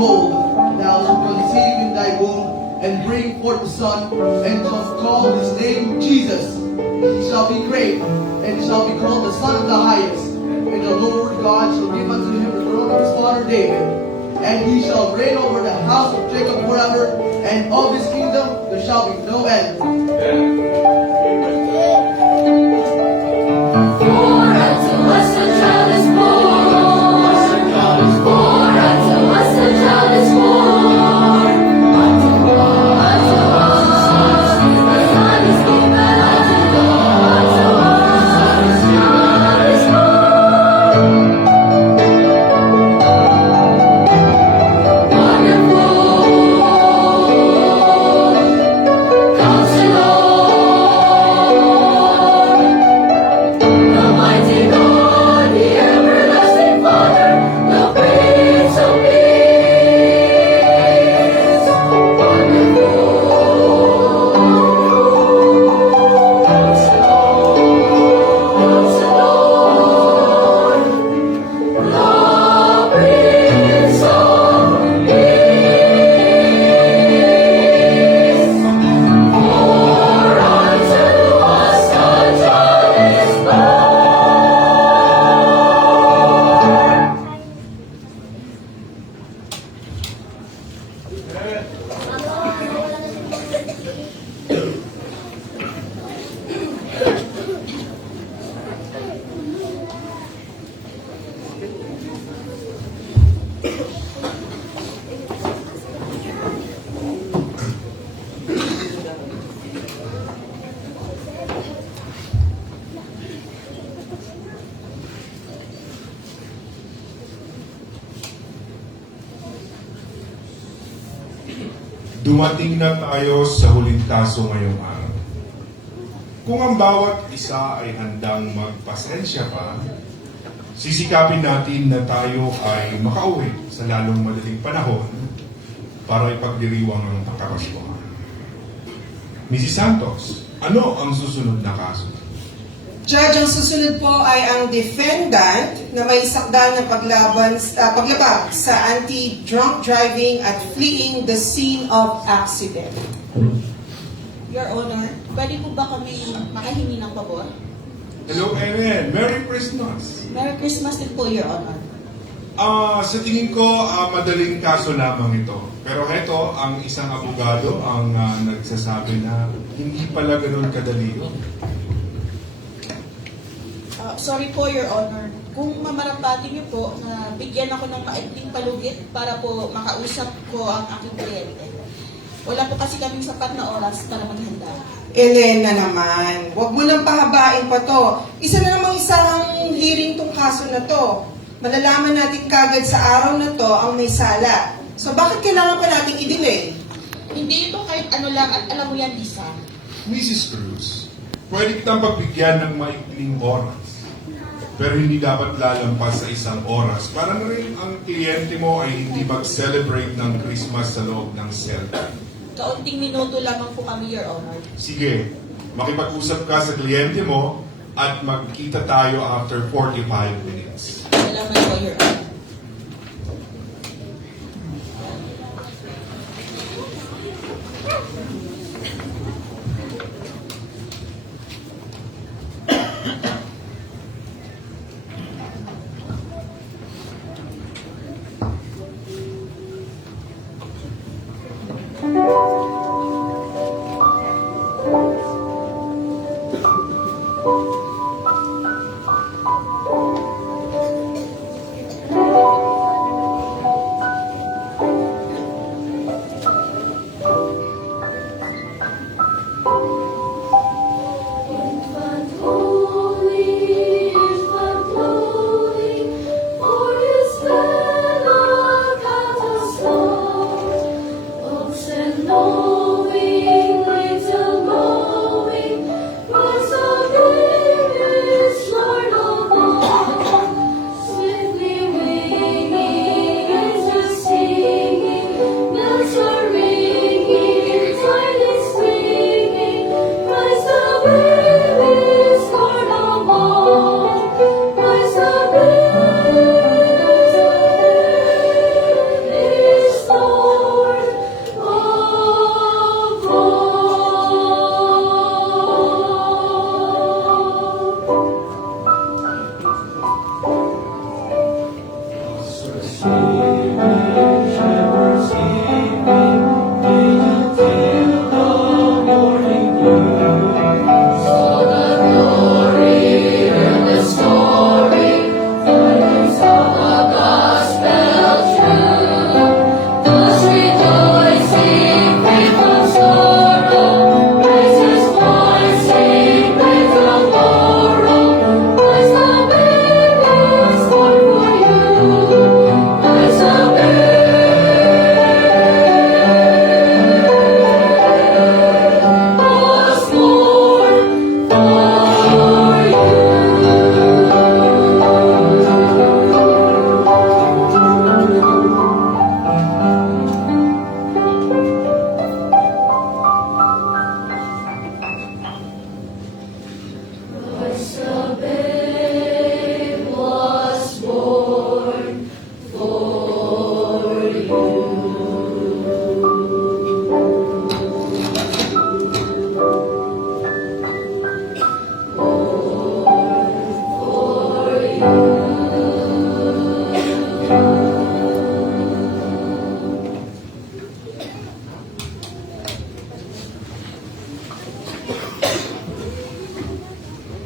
behold, thou shalt conceive in thy womb, and bring forth a son, and shalt call his name Jesus. He shall be great, and shall be called the Son of the Highest. And the Lord God shall give unto him the throne of his father David, and he shall reign over the house of Jacob forever, and of his kingdom there shall be no end. For unto us a child is born, for unto us a child is born, unto us a son is given, unto us a child is born. Wonderful Counselor, the mighty God, the everlasting Father, the Prince of Peace. Wonderful Counselor, the Prince of Peace. For unto us a child is born. Dumating na tayo sa huling kaso ngayong araw. Kung ang bawat isa ay handang magpasensya pa, sisikapin natin na tayo ay makauwi sa lalong madaling panahon para ipagdiriwang ang katarasyohan. Mrs. Santos, ano ang susunod na kaso? Judge, ang susunod po ay ang defendant na may sakdal ng paglabag sa anti-drunk driving at fleeing the scene of accident. Your Honor, pwede po ba kami makahingi ng pabor? Hello, Erin. Merry Christmas. Merry Christmas din po, Your Honor. Sa tingin ko, madaling kaso lamang ito. Pero heto, ang isang abogado ang nagsasabi na hindi pala ganun kadali yun. Sorry po, Your Honor. Kung mamarapatin niyo po na bigyan ako ng maikling palugit para po makausap ko ang aking kliyente. Wala po kasi kaming sapat na oras para maghanda. Elena naman, wag mo nang pahabain pa to. Isa na namang isang hearing tong kaso na to. Malalaman natin kagad sa araw na to ang may sala. So bakit kailangan pa nating i-delay? Hindi ito kahit ano lang at alam mo yan, Lisa. Mrs. Cruz, pwede kitang pagbigyan ng maikling oras. Pero hindi dapat lalampas sa isang oras para na rin ang kliyente mo ay hindi mag-celebrate ng Christmas sa loob ng cell. Kaunting minuto lamang po kami, Your Honor. Sige, makipag-usap ka sa kliyente mo at magkita tayo after 45 minutes. Salamat po, Your Honor.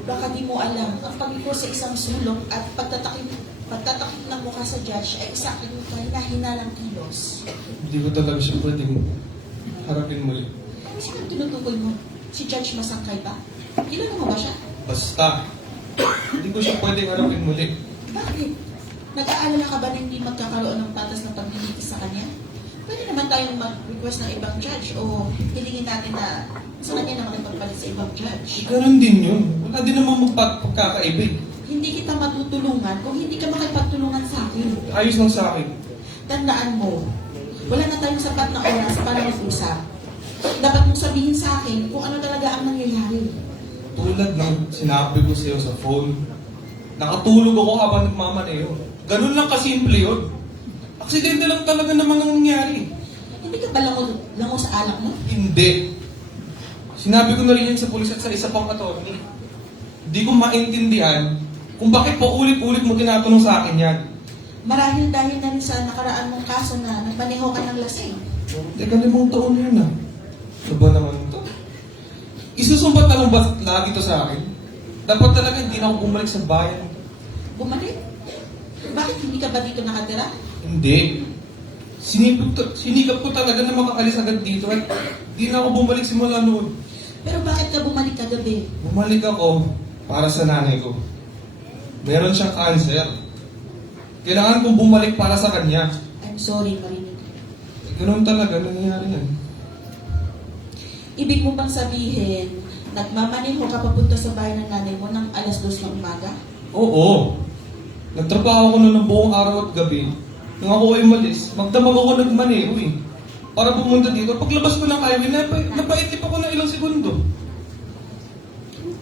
Baka di mo alam, ang pag-iko sa isang sulok at pagtatakip ng mukha sa judge ay isa aking hinalang kilos. Hindi ko talaga siya pwedeng harapin muli. Sino ang tinutukoy mo? Si Judge Masangkay ba? Kilala mo ba siya? Basta, hindi ko siya pwedeng harapin muli. Bakit? Nag-aalala ka ba na hindi magkakaroon ng patas na paglilitis sa kanya? Pwede naman tayong mag-request ng ibang judge o hilingin natin na sa kanya naman ipagpalit sa ibang judge. Ganon din yun. Wala din naman magpagkakaibig. Hindi kita matutulungan kung hindi ka makipagtulungan sa akin. Ayos lang sa akin. Tandaan mo, wala na tayong sapat na oras para mag-usap. Dapat mong sabihin sa akin kung ano talaga ang nangyayari. Tulad ng sinabi ko sa'yo sa phone, nakatulog ako habang nagmamaneho. Ganun lang kasimple yun. Aksidente lang talaga naman ang nangyari. Hindi ka ba lango sa alak mo? Hindi. Sinabi ko na rin yan sa pulis at sa isa pang attorney. Hindi ko maintindihan kung bakit pa ulit-ulit mo tinatanong sa akin yan. Marahil dahil na rin sa nakaraan mong kaso na nagmaneho ka ng lasing. Teka, 5 taon yun ah. Ano ba naman ito? Isusumbat na lang ba lagi ito sa akin? Dapat talaga hindi na ako bumalik sa bayan. Bumalik? Bakit hindi ka ba dito nakatira? Hindi. Sinikap ko talaga na makakalis agad dito at di na ako bumalik simula noon. Pero bakit ka bumalik kagabi? Bumalik ako para sa nanay ko. Meron siyang cancer. Kailangan kong bumalik para sa kanya. I'm sorry, marinig. Ganun talaga nangyayari yan. Ibig mo bang sabihin, nagmamaneho ka papunta sa bahay ng nanay mo ng alas 2 ng umaga? Oo. Nagtrabaho ko noon ng buong araw at gabi. Nung ako ay umalis, magdamag ako nagmaneho eh. Para pumunta dito, paglabas ko ng highway, napaitip ako ng ilang segundo.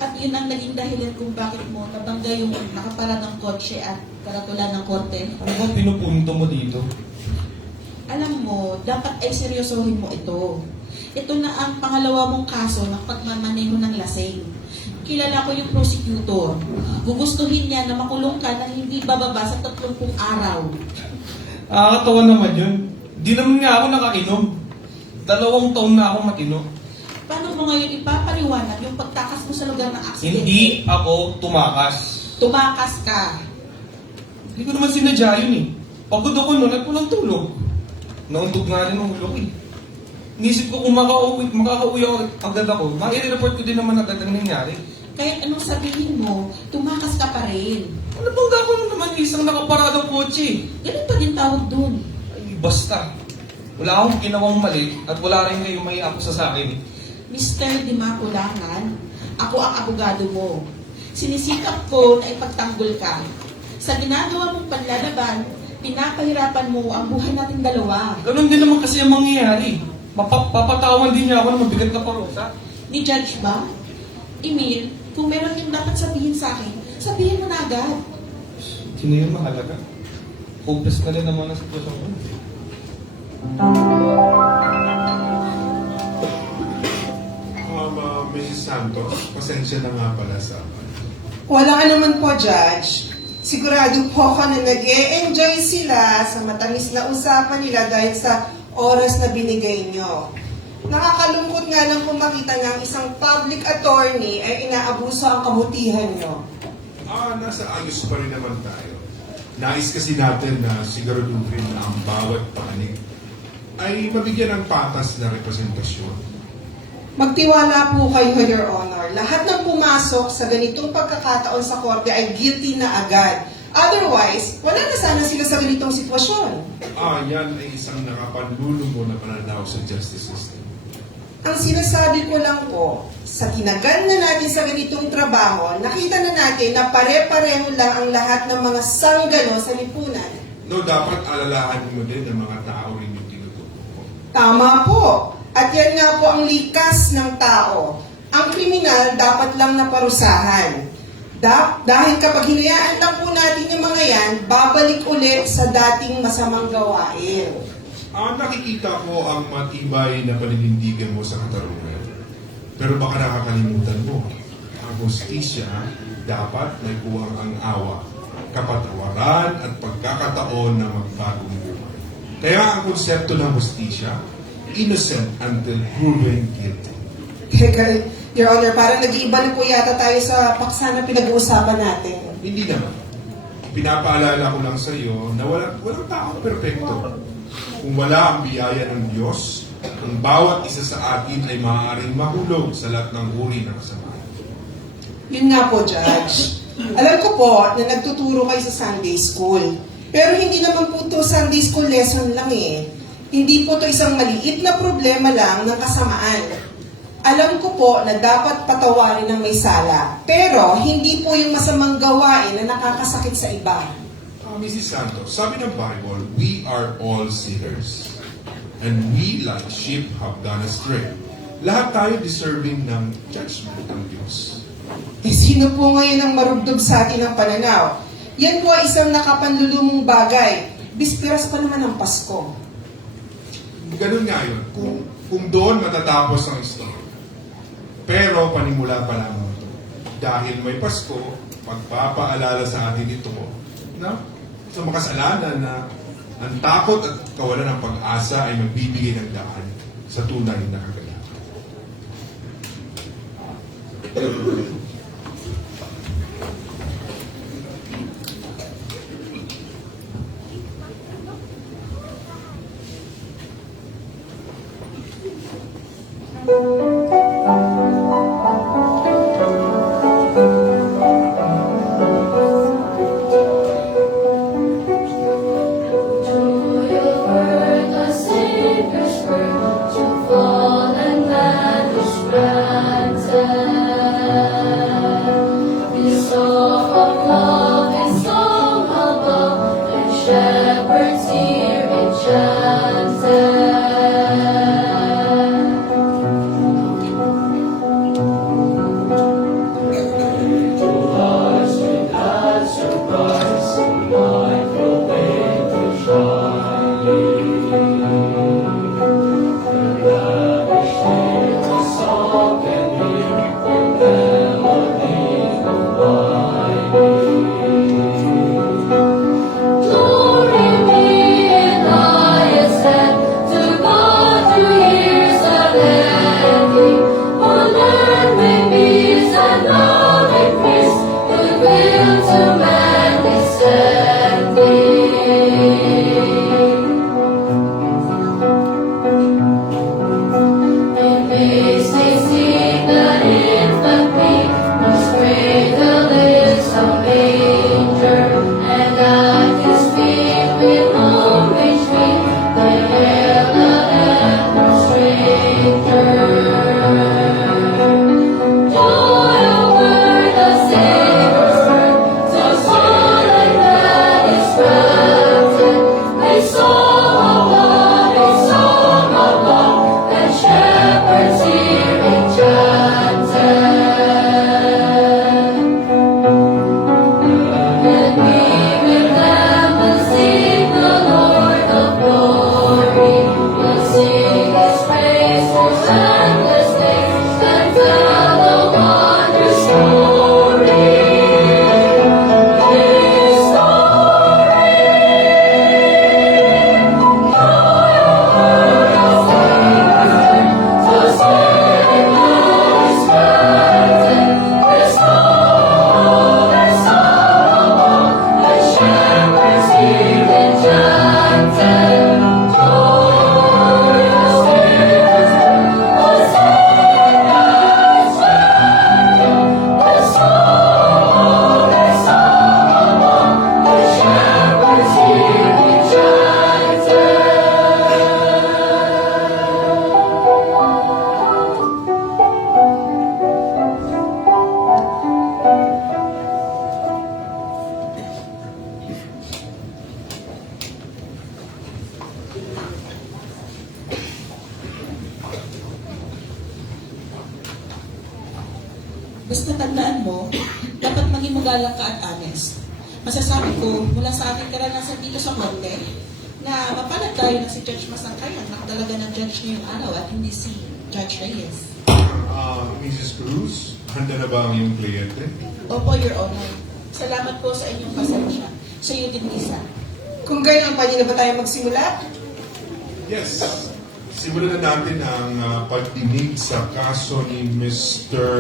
At yun ang naging dahilan kung bakit mo nabangga yung nakaparadang kotse at karatulan ng korte. Ano ba pinupunto mo dito? Alam mo, dapat ay seryosohin mo ito. Ito na ang pangalawa mong kaso ng pagmamaneho ng lasing. Kilala ko yung prosecutor. Gugustuhin niya na makulong ka na hindi bababa sa 30 araw. Nakakatawa naman yun. Di naman nga ako nakainom. 2 taon na ako matino. Paano mo ngayon ipapaliwanag yung pagtakas mo sa lugar ng aksidente? Hindi ako tumakas. Tumakas ka. Hindi ko naman sinadya yun eh. Pagod ako noon at walang tulog. Nauntog nga rin ang ulo ko eh. Inisip ko kung makakauwi ako agad ako, ma-i-report ko din naman agad ang nangyari. Kahit anong sabihin mo, tumakas ka pa rin. Ano bang gagawin naman isang nakaparadang kotse? Ganun pa din tawag dun. Ay, basta. Wala akong ginawang mali at wala rin kayong may akusa sa akin. Mr. Dimakulangan, ako ang abogado mo. Sinisikap ko na ipagtanggol ka. Sa ginagawa mong panlalaban, pinapahirapan mo ang buhay nating dalawa. Ganun din naman kasi ang mangyayari. Papatawan din niya ako ng mabigat na parusa. Ni Judge ba? Emil, kung meron yung dapat sabihin sa akin, sabihin mo na agad. Hindi na yun mahalaga. Hopeless na rin naman ang sitwasyon ko. Mrs. Santos, pasensya na nga pala sa Wala ka naman po, Judge. Sigurado po ako na nag-e-enjoy sila sa matamis na usapan nila dahil sa oras na binigay nyo. Nakakalungkot nga lang kung makita ng isang public attorney ay inaabuso ang kabutihan nyo. Nasa ayos pa rin naman tayo. Nais kasi natin na siguraduhin na ang bawat panig ay mabigyan ng patas na representasyon. Magtiwala po kayo, Your Honor. Lahat ng pumasok sa ganitong pagkakataon sa korte ay guilty na agad. Otherwise, wala na sana sila sa ganitong sitwasyon. Yan ay isang nakapanlulungo na pananaw sa justice system. Ang sinasabi ko lang po, sa tinagal na natin sa ganitong trabaho, nakita na natin na pare-pareho lang ang lahat ng mga sanggano sa lipunan. No, dapat alalahanin mo din ng mga tao rin yung tinutukoy mo. Tama po. At yan nga po ang likas ng tao. Ang kriminal dapat lang naparusahan. Dahil kapag hinayaan lang po natin yung mga yan, babalik ulit sa dating masamang gawain. Nakikita ko ang matibay na paninindigan mo sa katarungan. Pero baka nakakalimutan mo, ang hustisya dapat may kuwang ang awa, kapatawaran at pagkakataon na magbagong buhay. Kaya ang konsepto ng hustisya, innocent until proven guilty. Teka, Your Honor, parang nag-iiba na po yata tayo sa paksa na pinag-uusapan natin. Hindi naman. Pinapaalala ko lang sa iyo na walang taong perfecto. Kung wala ang biyaya ng Diyos, ang bawat isa sa atin ay maaaring mahulog sa lahat ng uri ng kasamaan. Yun nga po, Judge. Alam ko po na nagtuturo kayo sa Sunday School. Pero hindi naman po to Sunday School lesson lang eh. Hindi po to isang maliit na problema lang ng kasamaan. Alam ko po na dapat patawarin ng may sala. Pero hindi po yung masamang gawain na nakakasakit sa iba. Mrs. Santos, sabi ng Bible, we are all sinners. And we like sheep have gone astray. Lahat tayo deserving ng judgment ng Diyos. Eh sino po ngayon ang marugdog sa atin ng pananaw? Yan po ay isang nakapanlulumong bagay. Bisperas pa naman ang Pasko. Ganun nga yun. Kung doon matatapos ang story. Pero panimula pa lamang ito. Dahil may Pasko, pagpapaalala sa atin ito na sa makasalanan na ang takot at kawalan ng pag-asa ay magbibigay ng daan sa tunay na kagalakan. To your word, the Savior's word, to fall and land is granted. The song of love is song above, and shepherds here enchanted. Glory be in highest heaven, to God through years of agony. On earth may peace and love increase, goodwill to man descending. It makes me see the infant babe, whose cradle is a manger, and at his feet with homage sweet, they hail the anthem stranger. Joy over the Savior's birth, so solemn that is granted, may Basta tandaan mo, dapat maging magalang ka at honest. Masasabi ko, mula sa aking karanasan dito sa Korte, na mapalad tayo na si Judge Masangkayan, nakatalaga ng judge ngayong araw at hindi si Judge Reyes. Mrs. Cruz, handa na ba ang iyong kliyente? Opo, Your Honor. Salamat po sa inyong pasensya. Sa iyo din, Lisa. Kung gano'n, pwede na ba tayo magsimula? Yes. Simulan na natin ang pagdinig sa kaso ni Mr.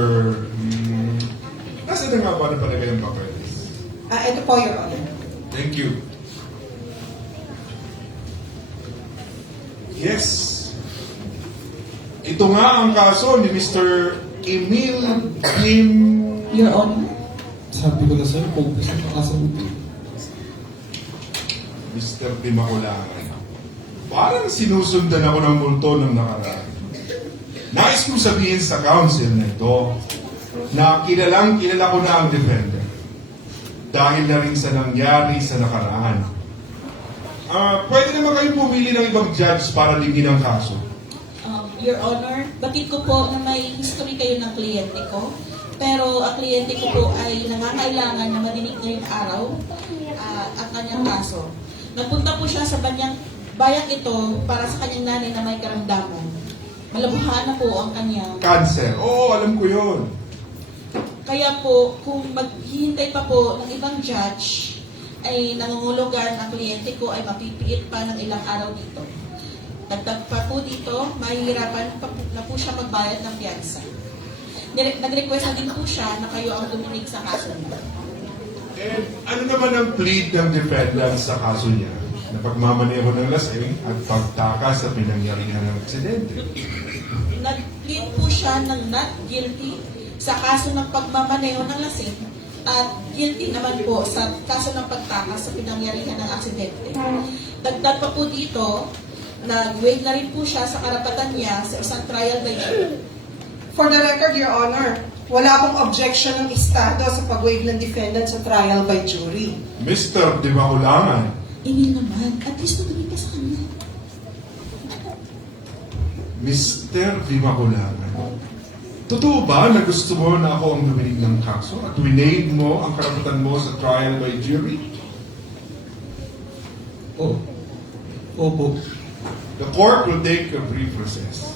Nasaan na nga ba na palagay ang papeles? Ito po, Your Honor. Thank you. Yes. Ito nga ang kaso ni Mr. Emil Kim. Your Honor. Sabi ko na sa'yo, focus ang kasagot. Mr. Dimakulangan. Parang sinusundan ako ng multo ng nakaraan. Nais kong sabihin sa council na ito na kilala ko na ang defender. Dahil na rin sa nangyari sa nakaraan. Pwede naman kayong pumili ng ibang judge para ligin ang kaso. Your Honor, batid ko po na may history kayo ng kliyente ko. Pero ang kliyente ko po ay nangangailangan na madinig ngayong araw ang kanyang kaso. Nagpunta po siya sa bayang ito para sa kanyang nanay na may karamdaman. Malabuhan na po ang kanyang... Cancer. Oo, alam ko yun. Kaya po, kung maghihintay pa po ng ibang judge, ay nangungulugan ang kliyente ko ay mapipiit pa ng ilang araw dito. Dagdag pa po dito, mahihirapan pa na po siya magbayad ng piyansa. Nag-request na din po siya na kayo ang duminig sa kaso niya. Eh, ano naman ang plead ng defendant sa kaso niya? Na pagmamaneho ng lasing at pagtakas sa pinangyarihan ng aksidente. Nag-plead po siya ng not guilty sa kaso ng pagmamaneho ng lasing at guilty naman po sa kaso ng pagtakas sa pinangyarihan ng aksidente. Dagdag pa po dito, nag-waive na rin po siya sa karapatan niya sa isang trial by jury. For the record, Your Honor, wala pong objection ng Estado sa pag-waive ng defendant sa trial by jury. Mr. Dimakulangan, Emil naman, at least nagawin ka sa kanya. Mr. Dimakulangan, totoo ba na gusto mo na ako ang duminig ng kaso at winave mo ang karapatan mo sa trial by jury? Oo. Opo. The court will take a brief recess.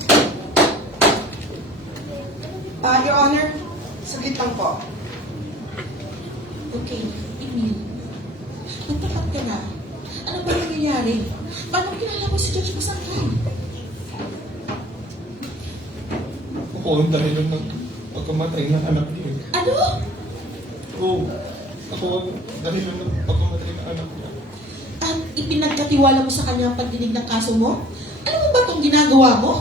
Your Honor, saglit lang po. Okay, Emil. Nagtapat ka na. Ano ba nangyayari? Paano kilala mo si Judge Masangkay? Ako ang dahilan ng pagkamatay ng anak niya. Ano? Oo. Ako ang dahilan ng pagkamatay ng anak niya. At ipinagkatiwala mo sa kanya ang pagdinig ng kaso mo? Alam mo ba itong ginagawa mo?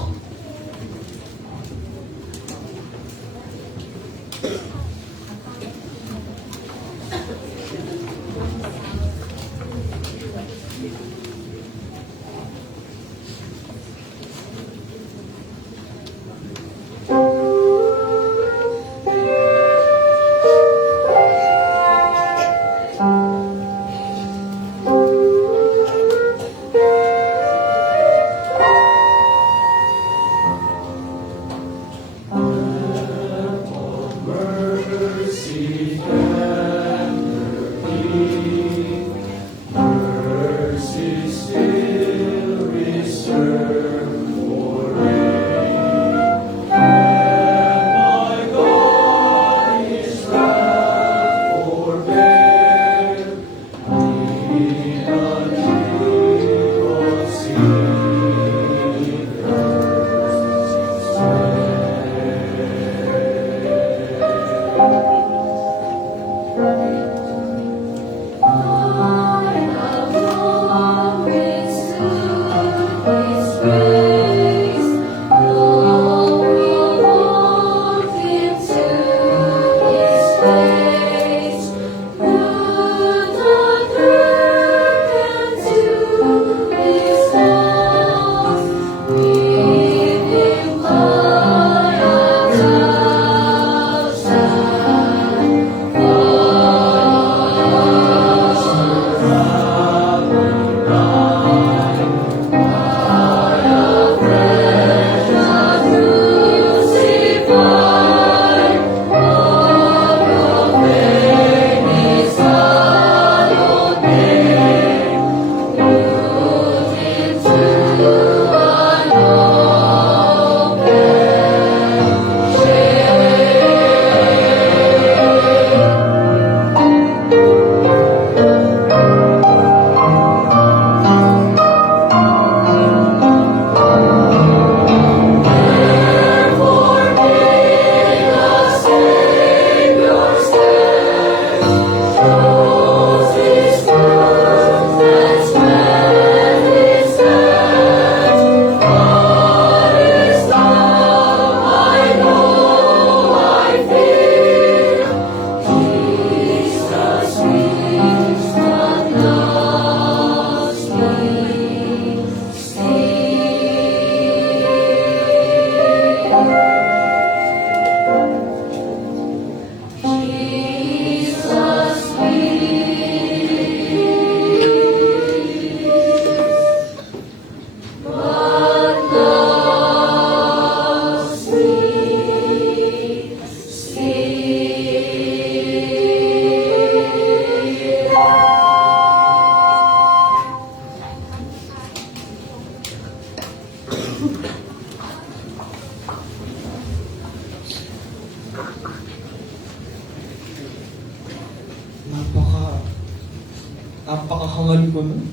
Napakahangal ko nun.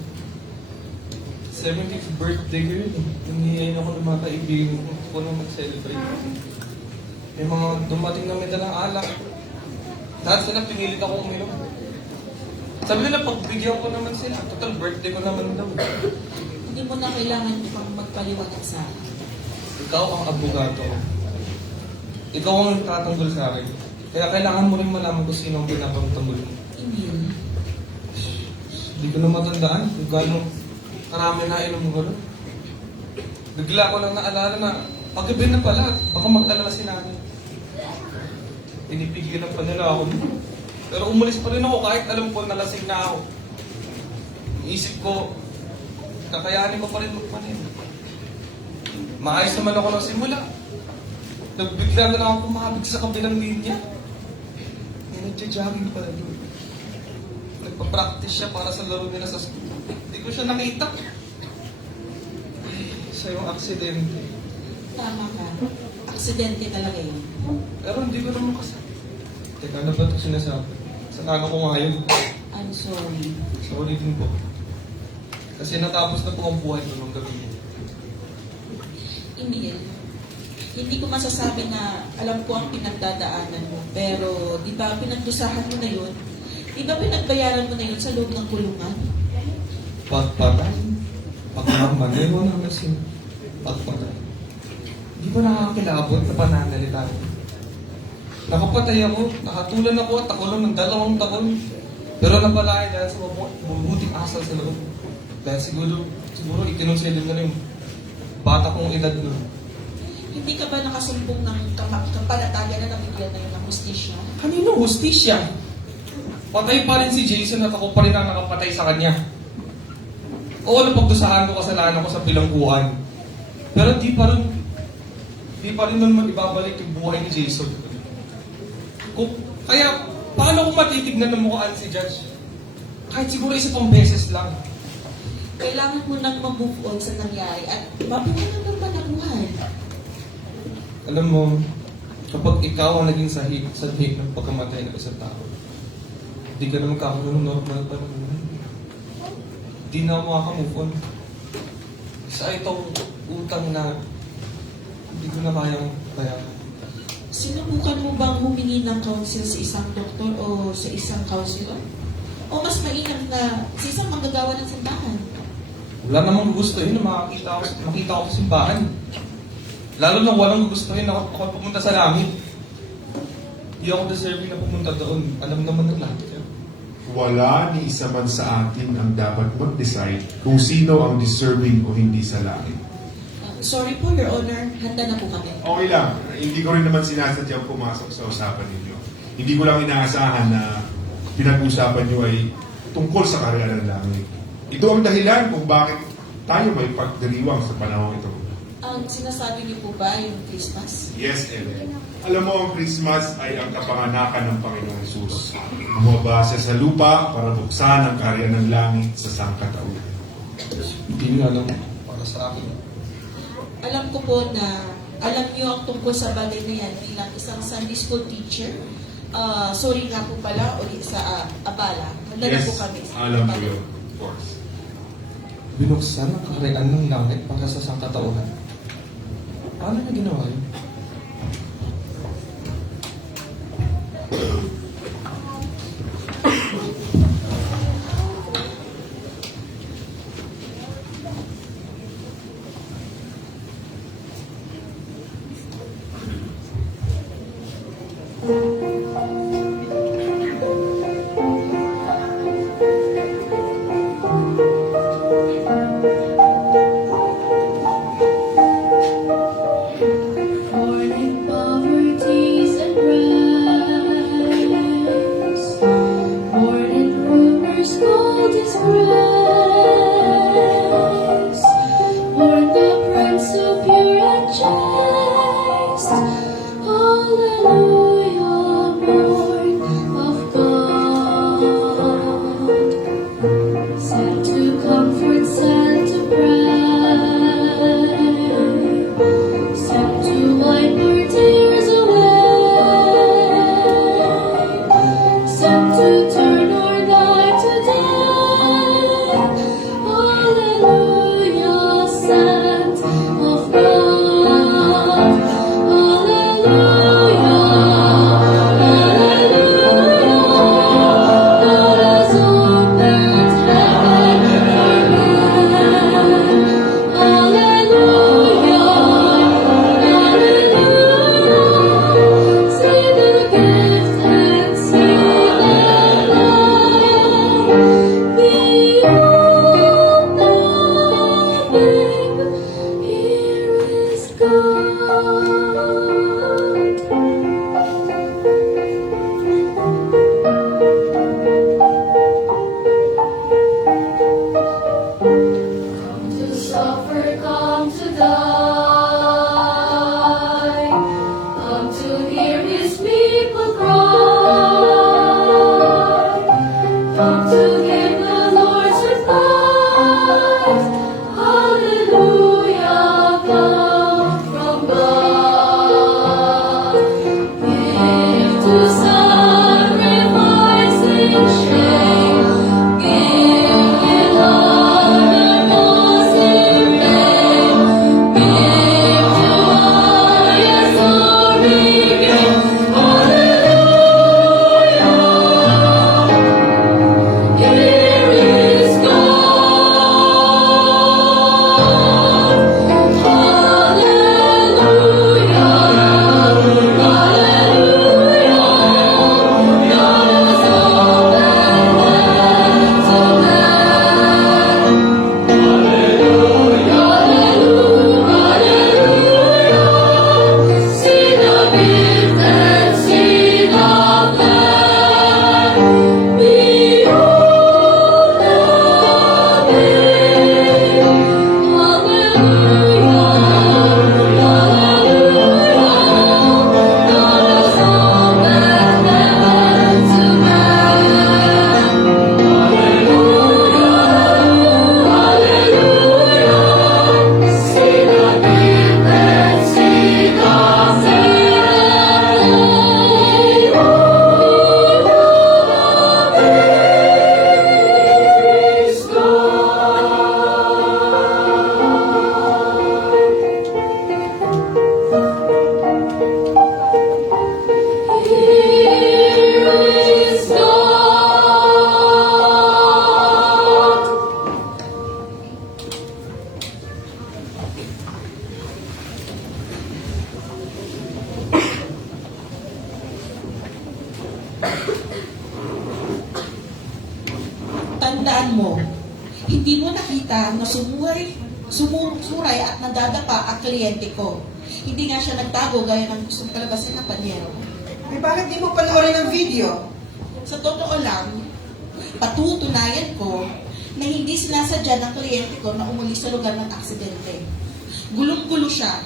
70th birthday ko yun. Nangihayin ako ng mga kaibigan ko na mag-celebrate. May mga dumating na may dalang alak. Lahat sila pinilit ako uminom. Sabi nila, pagbigyan ko naman sila. Total birthday ko naman daw. Hindi mo na kailangan pang magpaliwanag sa akin. Ikaw ang abogado ko. Ikaw ang nagtatanggol sa akin. Kaya kailangan mo rin malaman kung sino ang pinapantanggol mo. Emil, Hindi ko na matandaan kung gano'ng karami na inom mo gano'n. Bigla ko lang naalala na paggabi na pala, baka mag-alala si nanay. Pinipigilan pa nila ako. Pero umalis pa rin ako kahit alam ko nalasing na ako. Iisip ko, kakayanin ko pa rin magpanin. Maayos naman ako ng simula. Nagbigla na lang ako kumabig sa kabilang linya. Nagja-jogging pala doon. Nagpa-practice siya para sa laro nila sa school. Hindi ko siya nakita. Siya yung aksidente. tama ka. Aksidente talaga yun. Pero hindi ko naman kasi. Teka, ano ba ito sinasabi? Sa kano ko nga yun. I'm sorry. Sorry din po. Kasi natapos na po ang buhay ko nung gabi niya. Emil, hindi ko masasabi na alam ko ang pinagdadaanan mo. Pero, di ba pinagdusahan mo na yun? Di ba pinagbayaran mo na yun sa loob ng kulungan? Pagpatay. Pagmamaneho ng asin. Pagpatay. Di ba nakakilabot na pananalita? Nakapatay ako, nakatulan ako at ako lang ng 2 taon. Pero napalaya dahil sa mabuting asal sa loob. Dahil siguro ikinonsider na yung bata kong edad nun. Hindi ka ba nakasumpong ng kapalataya na nabigyan na yun ng hustisya? Kanino hustisya? Patay pa rin si Jason at ako pa rin ang nakapatay sa kanya. Oo, napagdusahan ko kasalanan ko sa bilangguan. Pero di pa rin naman ibabalik yung buhay ni Jason. Kaya, paano ko matitignan ng mukhaan si Judge? Kahit siguro isa pang beses lang. Kailangan mo nang mag-move on sa nangyari at mabigyan ng panaguhan. Alam mo, kapag ikaw ang naging sahig ng pagkamatay ng isang tao, hindi ka na magkakaroon ng normal pa naman. Hindi na ako makaka-move on. Isa itong utang na hindi ko na kayang bayaran. Sinubukan mo bang humingi ng counsel sa isang doktor o sa isang counselor? O mas mainam na sa isang manggagawa ng simbahan? Wala namang gugustuhin na makita ako sa simbahan. Lalo na walang gugustuhin na ako pumunta sa langit. Hindi ako deserving na pumunta doon. Alam naman ng lahat yan. Wala ni isa man sa atin ang dapat mag-decide kung sino ang deserving o hindi sa langit. Sorry po, Your Honor. Handa na po kami. Okay lang. Hindi ko rin naman sinasadyang pumasok sa usapan ninyo. Hindi ko lang inaasahan na pinag-usapan nyo ay tungkol sa karera ng langit. Ito ang dahilan kung bakit tayo may pagdiriwang sa panahon ito. Ang sinasabi niyo po ba yung Christmas? Yes, Ellen. Alam mo, ang Christmas ay ang kapanganakan ng Panginoong Hesus. Bumabase sa lupa para buksan ang karya ng langit sa sangkatauhan. Hindi nga lang para sa akin. Alam ko po na alam niyo ang tungkol sa bagay na yan bilang isang Sunday school teacher. Sorry nga po pala ulit sa abala. Handa na Yes, po kami. alam ko yun. Of course. Binuksan ang kaharian ng langit para sa sangkatauhan. Paano niya ginawa yun? Morning poverties and rags, morning rumors, gold is grass, born the Prince of pure and chaste. Hallelujah, born of God, sent to comfort, sent to nakita na sumusuray at nadadapa ang kliyente ko. Hindi nga siya nagtago gaya ng gustong palabasin ng panyero. Eh, bakit di mo panoorin ang video? Sa totoo lang, patutunayan ko na hindi sinasadya ng kliyente ko na umulis sa lugar ng aksidente. Gulong-gulo siya.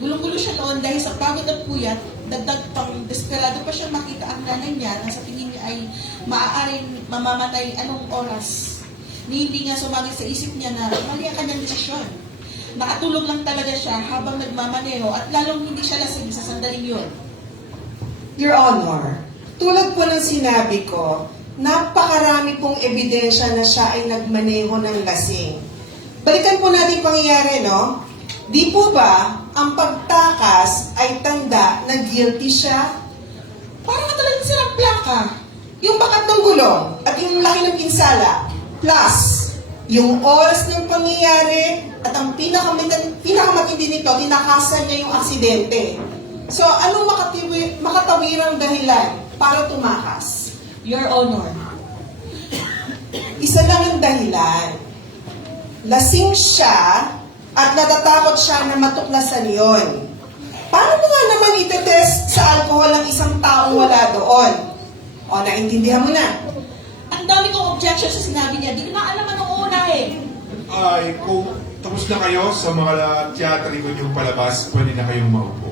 Gulong-gulo siya noon dahil sa pagod at puyat, dagdag pang desperado pa siya makita ang nanay niya na sa tingin niya ay maaaring mamamatay anong oras. Hindi nga sumagay sa isip niya na mali ang kanyang desisyon. Nakatulog lang talaga siya habang nagmamaneho at lalong hindi siya lasing sa sandaling yun. Your Honor, tulad po ng sinabi ko, napakarami pong ebidensya na siya ay nagmaneho ng lasing. Balikan po natin yung pangyayari, no? Di po ba ang pagtakas ay tanda na guilty siya? Parang ka talagang sirang plaka. Yung bakat ng gulong at yung laki ng pinsala, plus yung oras ng pangyayari at ang pinakamatindi nito, tinakasan niya yung aksidente. So, anong makatawirang dahilan para tumakas? Your Honor, Isa lang ang dahilan. Lasing siya at natatakot siya na matuklasan yon. Paano mo nga naman itetest sa alcohol ang isang taong wala doon? O, naintindihan mo na. ang dami kong objection sa sinabi niya. Di ko na alam anong una eh. Ay, kung tapos na kayo sa mga teatro ko yung palabas, pwede na kayong maupo.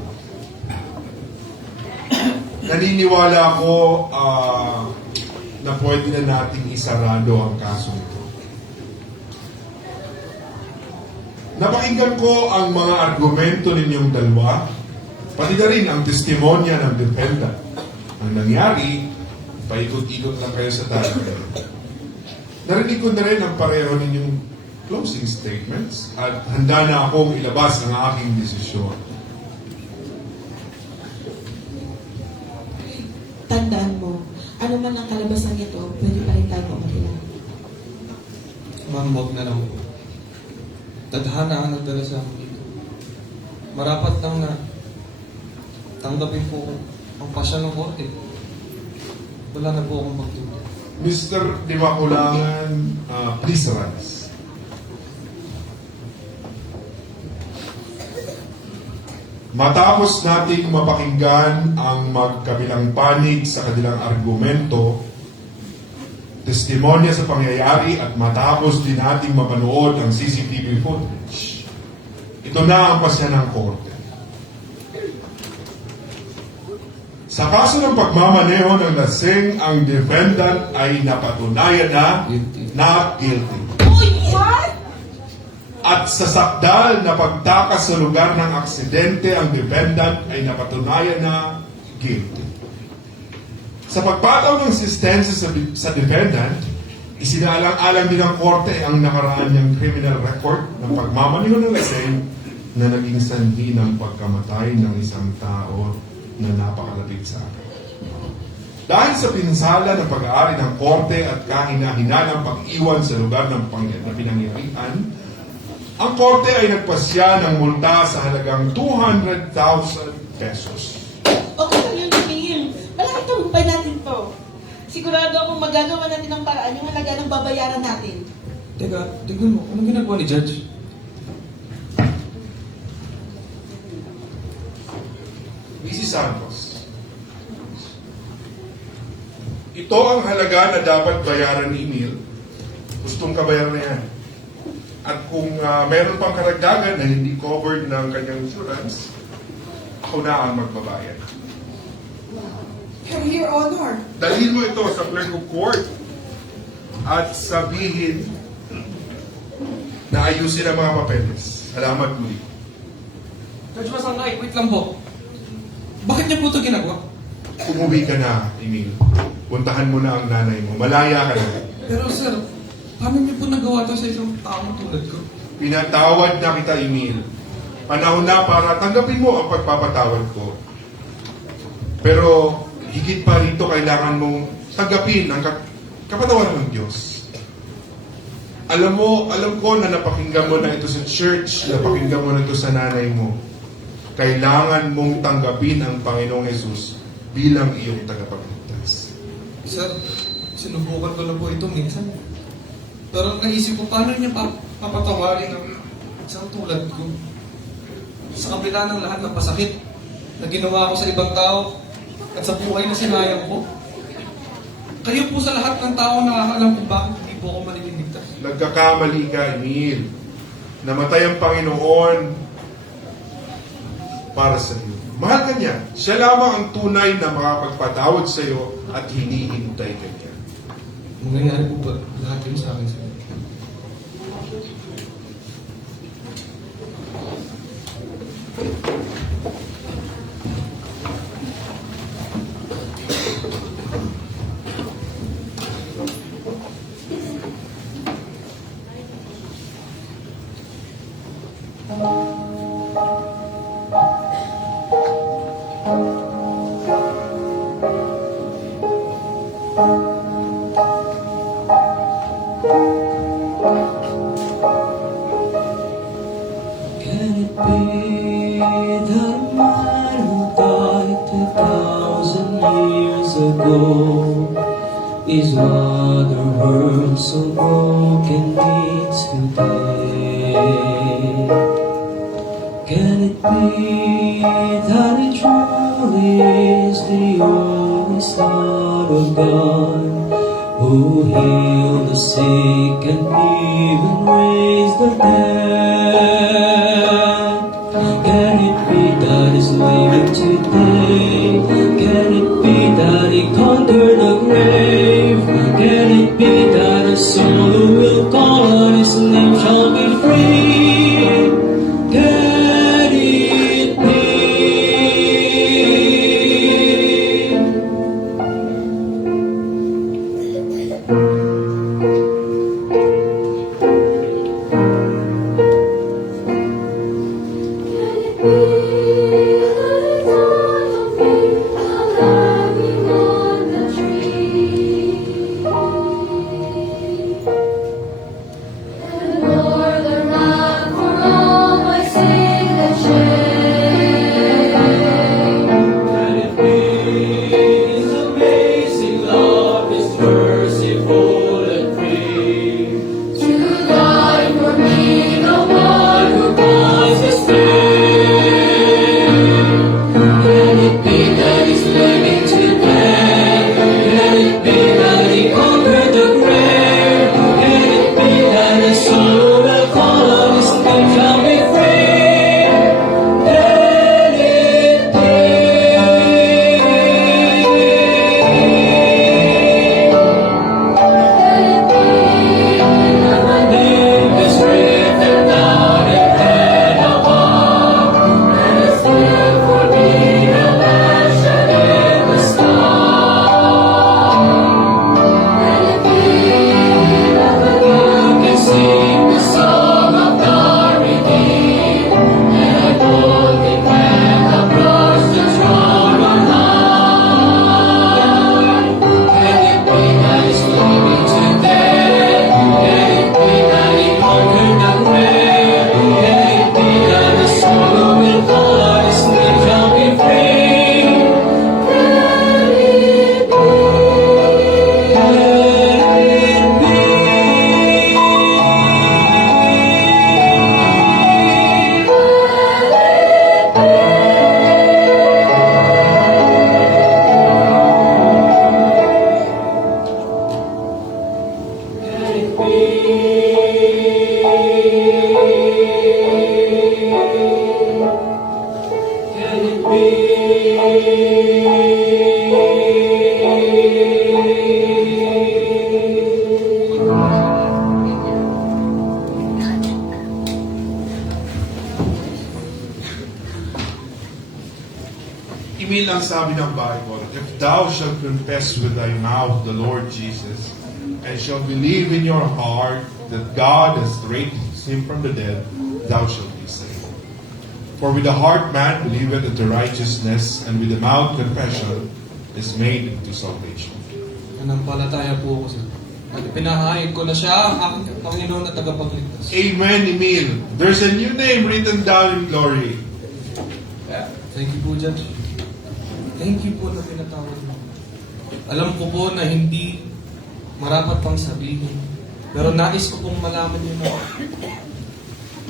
Naniniwala ako na pwede na nating isarado ang kaso ito. Napakinggan ko ang mga argumento ninyong dalawa, pati na rin ang testimonya ng defendant. Ang nangyari, paikot-ikot lang kayo sa talagay. Narinig ko na rin ang pareho ninyong closing statements at handa na akong ilabas ang aking desisyon. Tandaan mo, ano man ang kalabasan nito, pwede pa rin tayo mamagilan. Ma'am, wag na lang po. Tadhana ang nagdala sa akin dito. Marapat lang na tanggapin po ang pasya ng korte. Wala na po akong magtuto. Mr. Dimakulangan, please rise. Matapos nating mapakinggan ang magkabilang panig sa kanilang argumento, testimonya sa pangyayari at matapos din nating mapanood ang CCTV footage, ito na ang pasya ng korte. Sa kaso ng pagmamaneho ng lasing, ang defendant ay napatunayan na guilty. What? At sa sakdal na pagtakas sa lugar ng aksidente, ang defendant ay napatunayan na guilty. Sa pagpataw ng asistensa sa defendant, isinaalang-alang din ng korte ang nakaraan niyang criminal record ng pagmamaneho ng lasing na naging sanhi ng pagkamatay ng isang tao na napakalapit sa akin. Dahil sa pinsala ng pag-aari ng korte at kahina-hinalang pag-iwan sa lugar ng pinangyarihan, ang korte ay nagpasya ng multa sa halagang 200,000 pesos. Okay lang yun, Camille. Malaki tagumpay natin to. Sigurado akong magagawa natin ang paraan yung halaga ng babayaran natin. Teka, tignan mo. Anong ginagawa ni Judge? Mrs. Santos, ito ang halaga na dapat bayaran ni Emil. Gustong kabayaran na yan. At kung meron pang karagdagan na hindi covered ng kanyang insurance, ako na ang magbabayad. Pero Your Honor, Dalhin mo ito sa clerk of court at sabihin na ayusin ang mga papeles. Salamat muli. Judge Masangkay, wait lang po. Bakit niya po ito ginagawa? Umuwi ka na, Emil. Puntahan mo na ang nanay mo. Malaya ka na. Pero sir, paano niyo po nagawa ito sa isang taong tulad ko? Pinatawad na kita, Emil. Panahon na para tanggapin mo ang pagpapatawad ko. Pero higit pa rito, kailangan mong tanggapin ang kapatawaran ng Diyos. Alam ko na napakinggan mo na ito sa church, napakinggan mo na ito sa nanay mo. Kailangan mong tanggapin ang Panginoong Yesus bilang iyong tagapagligtas. Sir, sinubukan ko na po ito minsan. Pero naisip ko, paano niya papatawarin ang isang tulad ko. Sa kabila ng lahat ng pasakit na ginawa ko sa ibang tao at sa buhay na sinayang ko, kayo po sa lahat ng tao na alam kung bakit hindi po ako maliligtas. Nagkakamali ka, Emil. Namatay ang Panginoon para sa iyo. Mahal ka niya. Siya lamang ang tunay na makapagpatawad sa iyo at hinihintay ka niya. Mangyayari po ba lahat yun sa akin sa inyo? Can it be that a man who died 2,000 years ago is what our world so broken needs today? Can it be that he truly is the only Son of God who healed the sick and even raised the dead? Can it be that he's living today? Can it be that he conquered the grave? Can it be that a soul who will call on his name shall be free? Can it be? Can it be His amazing love is merciful and free? To die for me, the one who caused his pain. Can it be that he's living today? Can it be that he conquered the grave? Can it be that the soul will call on his name shall be free? Can it be? My name is written down in heaven above, and it's there for me a mansion in the sky. Can it be that you can sing the song of the redeemed, and boldly can approach the throne on high? Can it be that he's living today? Can it be that he conquered the grave? Can it be that the soul who will call on his name shall be free? Can it be? Can it be? Can it be? Can it be? Emil, ang sabi ng Bible, if thou shalt confess with thy mouth the Lord Jesus, and shalt believe in your heart that God has raised him from the dead, thou shalt be saved. For with the heart man believeth unto righteousness, and with the mouth confession is made unto salvation. Nanampalataya po ako sa at pinahayag ko na siya ang aking Panginoon na tagapagligtas. Amen, Emil. There's a new name written down in glory. Thank you po, Judge. Thank you po na pinatawad mo. Alam ko po na hindi marapat pang sabihin Pero nais ko pong malaman niyo na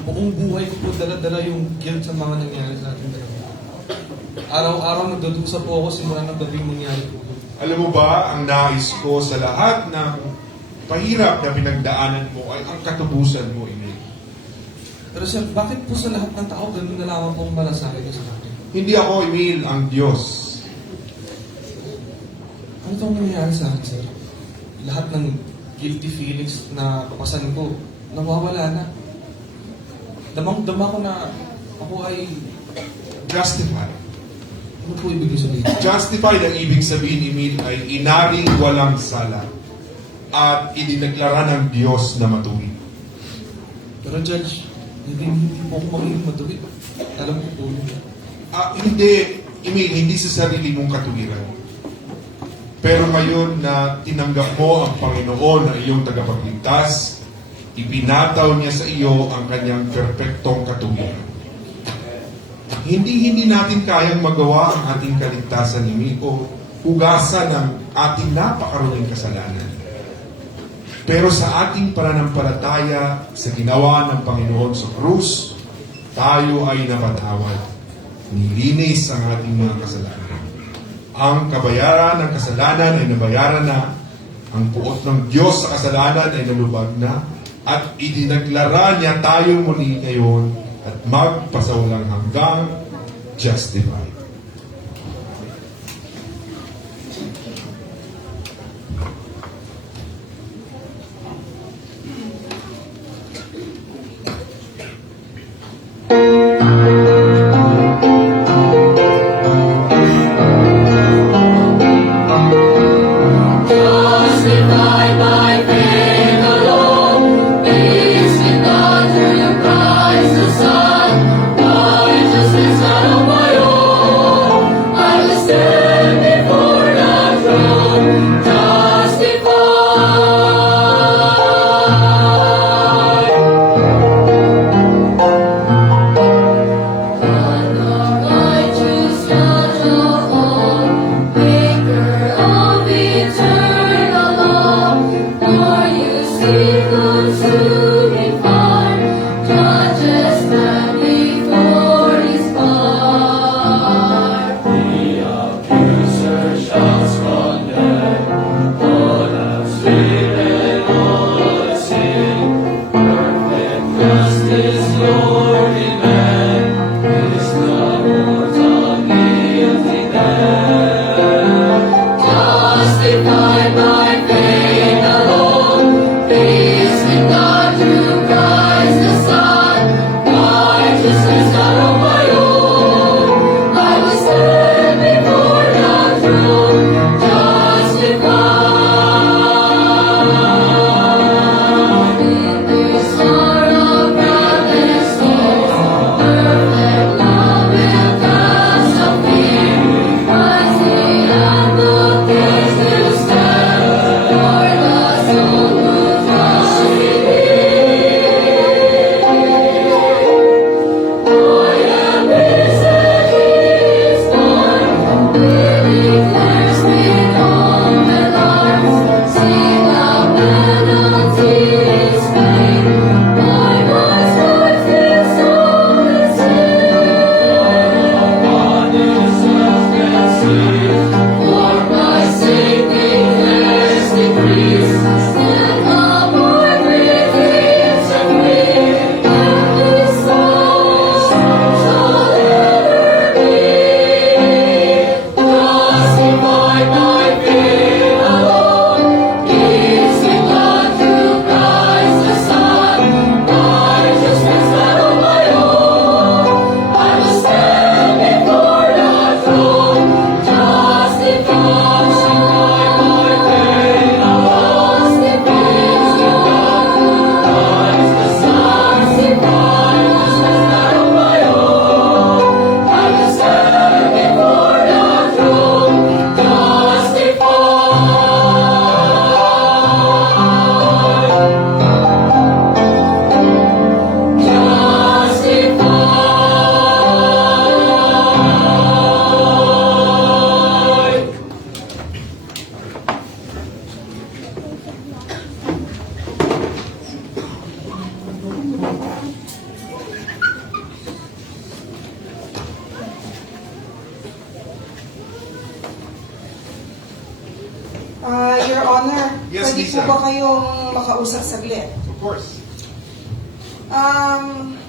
buong buhay ko po dala-dala yung guilt sa mga nangyari sa ating dalawa. Araw-araw nagdudusa po ako simula ng gabing mangyari po. Alam mo ba, ang nais ko sa lahat ng pahirap na pinagdaanan mo ay ang katubusan mo, Emil. Pero sir, bakit po sa lahat ng tao ganun na lamang pong malasakit na sa akin? Hindi ako, Emil, ang Diyos. Ano itong nangyayari sa akin, sir? Lahat ng guilty feelings na pasan ko, nawawala na. Damang-dama ko na ako ay... Justified. Ano po ibig sabihin? Justified ang ibig sabihin, Emil, ay inaring walang sala at idineklara ng Diyos na matuwid. Pero Judge, hindi po ako magiging matuwid. Alam ko po yun. Hindi, Emil, hindi sa sarili mong katuwiran. Pero ngayon na tinanggap mo ang Panginoon na iyong tagapagligtas, ipinataw niya sa iyo ang kanyang perpektong katuwiran. Hindi natin kayang magawa ang ating kaligtasan, Emil, o hugasan ang ating napakaraming kasalanan. Pero sa ating pananampalataya sa ginawa ng Panginoon sa krus, tayo ay napatawad. Nilinis ang ating mga kasalanan. Ang kabayaran ng kasalanan ay nabayaran na. Ang puot ng Diyos sa kasalanan ay nalubag na. At idinaglara niya tayo muli ngayon at magpasawalang hanggang justified. Justified by faith alone, peace with God through Christ the Son. Righteousness not of my own, I will stand before the throne, justified. God the righteous judge of all, maker of eternal law, for you see consuming fire, judges stand before his bar. The accuser shall condemn, all have sinned, all have sinned. Perfect justice, Lord, in man, is the mortal guilty man. Justified by faith alone, peace with God through Christ the Son. Righteousness pwede po Lisa. ba kayong makausap saglit? Of course.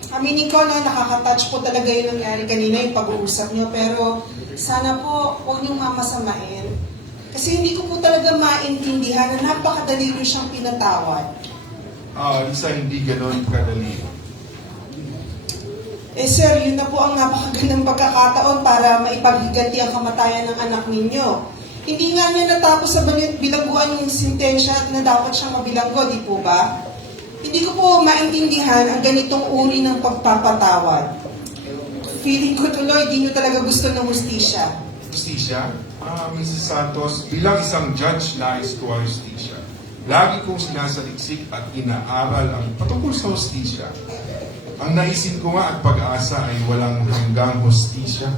Aminin ko na nakaka-touch po talaga yung nangyari kanina yung pag-uusap nyo, pero sana po huwag niyong mamasamain. Kasi hindi ko po talaga maintindihan na napakadali ko siyang pinatawad. Lisa, hindi ganon kadali. Eh sir, yun na po ang napakagandang pagkakataon para maipaghiganti ang kamatayan ng anak ninyo. Hindi nga niya natapos sa bilangguan yung sentensya at na dapat siyang mabilanggo, di po ba? Hindi ko po maintindihan ang ganitong uri ng pagpapatawad. Feeling ko tuloy, di nyo talaga gusto ng hustisya. Justisya? Mrs. Santos, bilang isang judge nais ko ang justisya. Lagi kong sinasaliksik at inaaral ang patungkol sa justisya. Ang naisin ko nga at pag-asa ay walang hanggang justisya.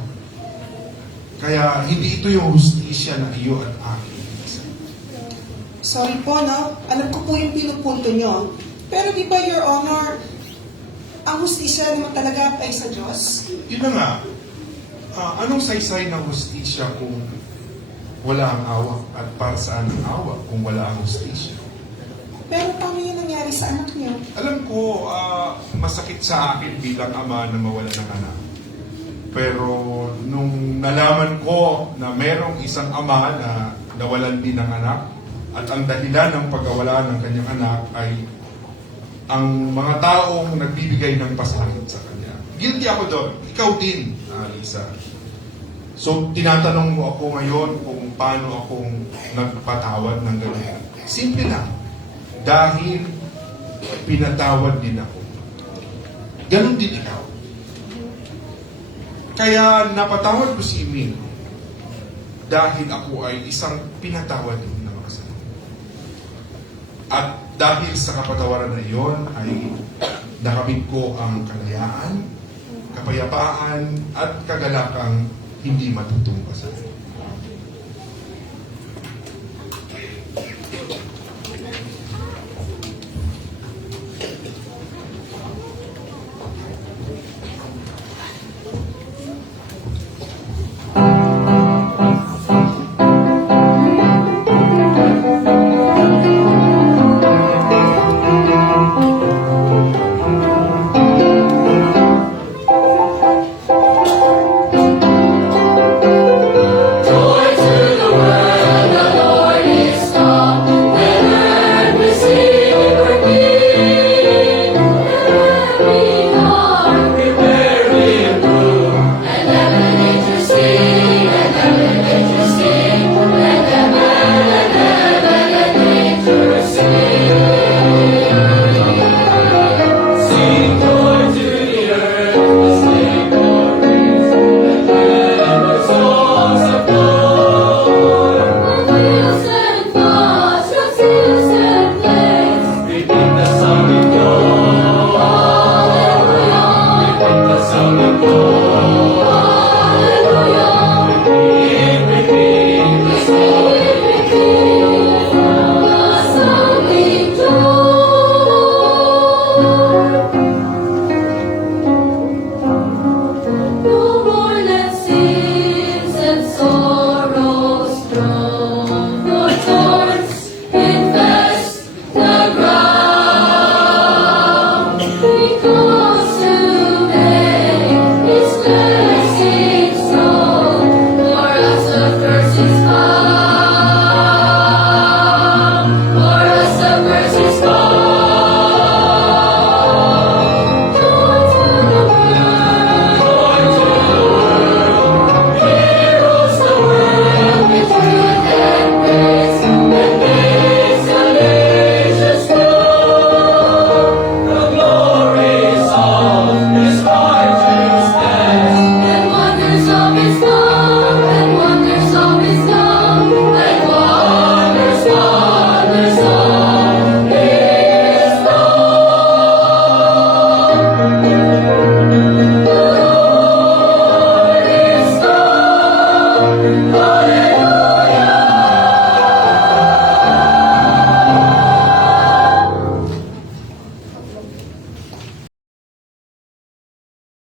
Kaya hindi ito yung justisya na iyo at akin. Sorry po, no? Alam ko po yung pinupunto nyo. Pero di ba, Your Honor, ang hustisya naman talaga ay sa Diyos? Yun na nga, anong saysay ng justisya kung wala ang awa? At para saan ang awa kung wala ang justisya? Pero paano yun nangyari sa anak niyo? Alam ko, masakit sa akin bilang ama na mawala ng anak. Pero nung nalaman ko na merong isang ama na nawalan din ng anak at ang dahilan ng pagkawala ng kanyang anak ay ang mga taong nagbibigay ng pasakit sa kanya. Guilty ako doon. Ikaw din, Lisa. So, tinatanong mo ako ngayon kung paano akong nagpatawad ng gano'n. Simple lang. Dahil pinatawad din ako. Ganon din ikaw. Kaya napatawad ko si Emil dahil ako ay isang pinatawad din na makasama. At dahil sa kapatawaran na iyon ay nakamit ko ang kalayaan, kapayapaan at kagalakang hindi matutungpa sa akin.